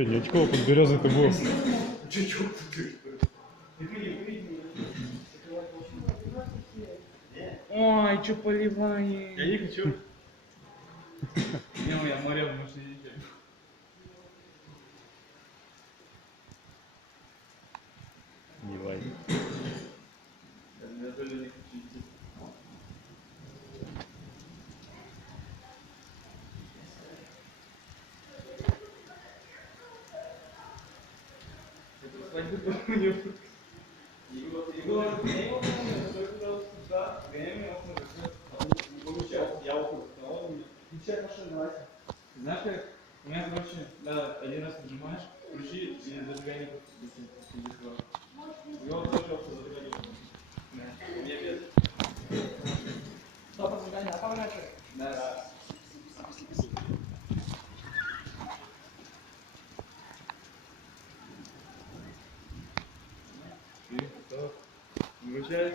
Че, не очково под березой-то был? Ой, что поливает? Я не хочу. Не, я море в машине. Не вай. Я тоже не хочу идти. Свадьбу помню. Его включай машину, Вася. Знаешь как? У меня, короче, да, один раз нажимаешь, включи и зажигание у него тоже опция зажигания. У меня без. Стоп, зажигание, а поворачивай. Да. Включай.